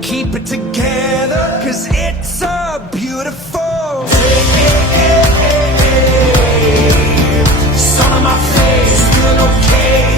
keep it together, cause it's a beautiful day. Sun on my face, feeling okay.